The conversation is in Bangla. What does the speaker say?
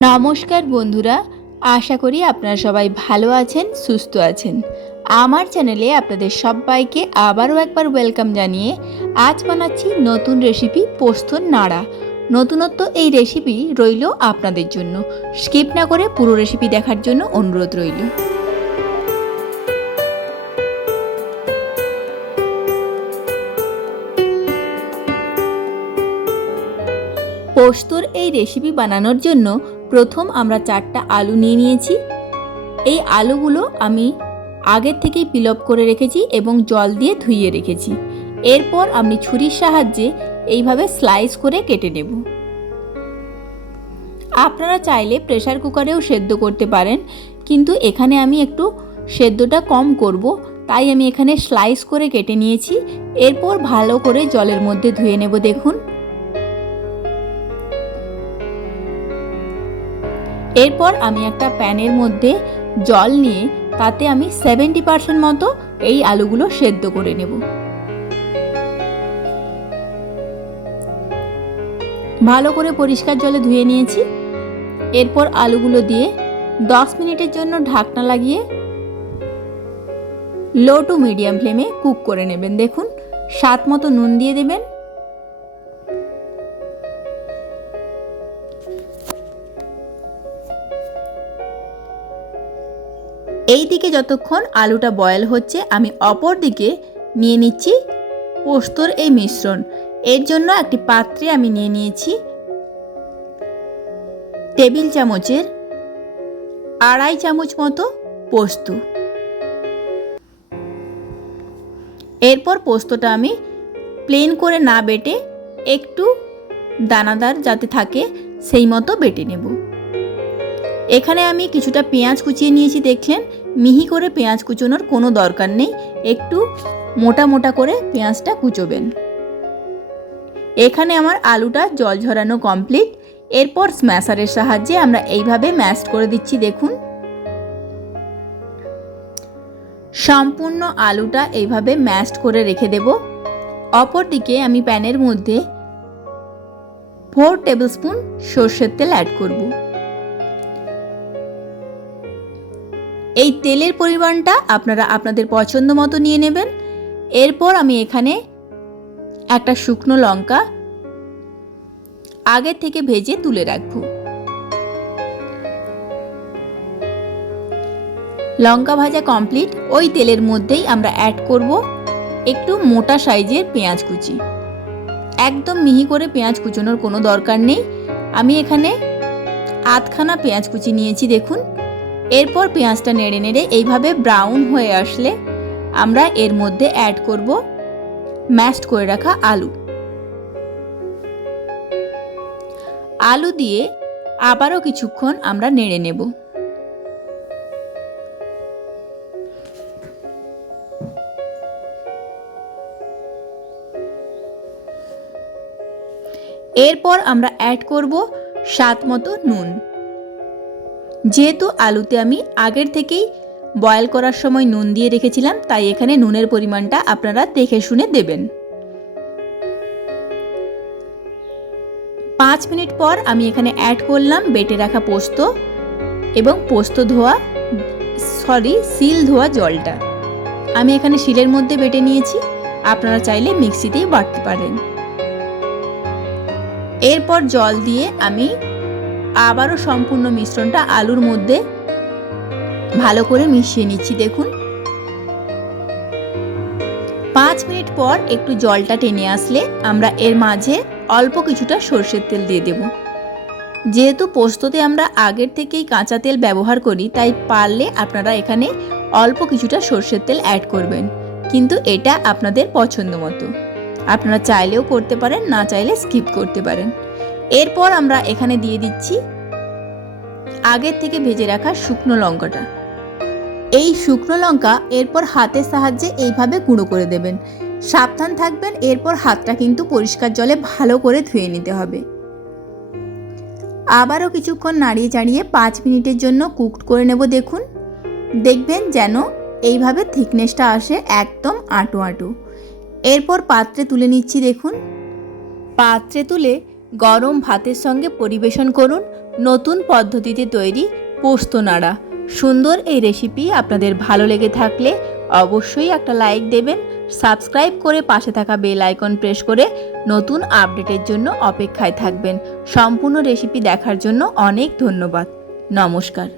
নমস্কার বন্ধুরা, আশা করি আপনারা সবাই ভালো আছেন, সুস্থ আছেন। আমার চ্যানেলে আপনাদের সবাইকে আবারও একবার ওয়েলকাম জানিয়ে আজ বানাচ্ছি নতুন রেসিপি পোস্ত নাড়া। নতুনত্ব এই রেসিপি রইল আপনাদের জন্য। স্কিপ না করে পুরো রেসিপি দেখার জন্য অনুরোধ রইল। পোস্তর এই রেসিপি বানানোর জন্য প্রথম আমরা চারটা আলু নিয়ে নিয়েছি। এই আলুগুলো আমি আগের থেকেই পিল করে রেখেছি এবং জল দিয়ে ধুইয়ে রেখেছি। এরপর আমি ছুরির সাহায্যে এইভাবে স্লাইস করে কেটে নেব। আপনারা চাইলে প্রেশার কুকারেও সেদ্ধ করতে পারেন, কিন্তু এখানে আমি একটু সেদ্ধটা কম করব, তাই আমি এখানে স্লাইস করে কেটে নিয়েছি। এরপর ভালো করে জলের মধ্যে ধুয়ে নেব দেখুন। এরপর আমি একটা প্যানের মধ্যে জল নিয়ে তাতে আমি সেভেন্টি পার্সেন্ট মতো এই আলুগুলো সেদ্ধ করে নেব। ভালো করে পরিষ্কার জলে ধুয়ে নিয়েছি। এরপর আলুগুলো দিয়ে দশ মিনিটের জন্য ঢাকনা লাগিয়ে লো টু মিডিয়াম ফ্লেমে কুক করে নেবেন। দেখুন, স্বাদ মতো নুন দিয়ে দেবেন। এই দিকে যতক্ষণ আলুটা বয়েল হচ্ছে, আমি অপর দিকে নিয়ে নিচ্ছি পোস্তর এই মিশ্রণ। এর জন্য একটি পাত্রে আমি নিয়ে নিয়েছি টেবিল চামচের আড়াই চামচ মতো পোস্ত। এরপর পোস্তটা আমি প্লেন করে না বেটে একটু দানাদার যাতে থাকে, সেই মতো বেটে নেব। এখানে আমি কিছুটা পেঁয়াজ কুচিয়ে নিয়েছি, দেখলেন? মিহি করে পেঁয়াজ কুচোনোর কোনো দরকার নেই। একটু মোটা মোটা করে পেঁয়াজটা কুচোবেন। এখানে আমার আলুটা জল ঝরানো কমপ্লিট। এরপর স্ম্যাশারের সাহায্যে আমরা এইভাবে ম্যাশ করে দিচ্ছি, দেখুন। সম্পূর্ণ আলুটা এইভাবে ম্যাশড করে রেখে দেব। অপরদিকে আমি প্যানের মধ্যে ফোর টেবিল স্পুন সর্ষের তেল অ্যাড করব। এই তেলের পরিমাণটা আপনারা আপনাদের পছন্দ মতো নিয়ে নেবেন। এরপর আমি এখানে একটা শুকনো লঙ্কা আগের থেকে ভেজে তুলে রাখব। লঙ্কা ভাজা কমপ্লিট, ওই তেলের মধ্যেই আমরা অ্যাড করব একটু মোটা সাইজের পেঁয়াজ কুচি। একদম মিহি করে পেঁয়াজ কুচোনোর কোনো দরকার নেই। আমি এখানে আধখানা পেঁয়াজ কুচি নিয়েছি, দেখুন। এরপর পেঁয়াজটা নেড়ে নেড়ে এইভাবে ব্রাউন হয়ে আসলে আমরা এর মধ্যে অ্যাড করব ম্যাশড করে রাখা আলু। আলু দিয়ে আবারও কিছুক্ষণ আমরা নেড়ে নেব। এরপর আমরা অ্যাড করব স্বাদ মতো নুন। যেহেতু আলুতে আমি আগের থেকেই বয়েল করার সময় নুন দিয়ে রেখেছিলাম, তাই এখানে নুনের পরিমাণটা আপনারা দেখে শুনে দেবেন। পাঁচ মিনিট পর আমি এখানে অ্যাড করলাম বেটে রাখা পোস্ত এবং পোস্ত ধোয়া সরি সিল ধোয়া জলটা। আমি এখানে শিলের মধ্যে বেটে নিয়েছি, আপনারা চাইলে মিক্সিতেই বাটতে পারেন। এরপর জল দিয়ে আমি আবারও সম্পূর্ণ মিশ্রণটা আলুর মধ্যে ভালো করে মিশিয়ে নিচ্ছি, দেখুন। পাঁচ মিনিট পর একটু জলটা টেনে আসলে আমরা এর মাঝে অল্প কিছুটা সর্ষের তেল দিয়ে দেব। যেহেতু পোস্ততে আমরা আগের থেকেই কাঁচা তেল ব্যবহার করি, তাই পারলে আপনারা এখানে অল্প কিছুটা সর্ষের তেল অ্যাড করবেন। কিন্তু এটা আপনাদের পছন্দ মতো। আপনারা চাইলেও করতে পারেন, না চাইলে স্কিপ করতে পারেন। এরপর আমরা এখানে দিয়ে দিচ্ছি আগের থেকে ভেজে রাখা শুকনো লঙ্কাটা। এই শুকনো লঙ্কা এরপর হাতের সাহায্যে এইভাবে গুঁড়ো করে দেবেন। সাবধান থাকবেন, এরপর হাতটা কিন্তু পরিষ্কার জলে ভালো করে ধুয়ে নিতে হবে। আবারও কিছুক্ষণ নাড়িয়ে চাড়িয়ে পাঁচ মিনিটের জন্য কুকড করে নেব দেখুন। দেখবেন যেন এইভাবে থিকনেসটা আসে একদম আঁটো আঁটো। এরপর পাত্রে তুলে নিচ্ছি দেখুন। পাত্রে তুলে গরম ভাতের সঙ্গে পরিবেশন করুন নতুন পদ্ধতিতে তৈরি পোস্ত নাড়া। সুন্দর এই রেসিপি আপনাদের ভালো লেগে থাকলে অবশ্যই একটা লাইক দেবেন সাবস্ক্রাইব করে পাশে থাকা বেল আইকন প্রেস করে নতুন আপডেটের জন্য অপেক্ষায় থাকবেন। সম্পূর্ণ রেসিপি দেখার জন্য অনেক ধন্যবাদ। নমস্কার।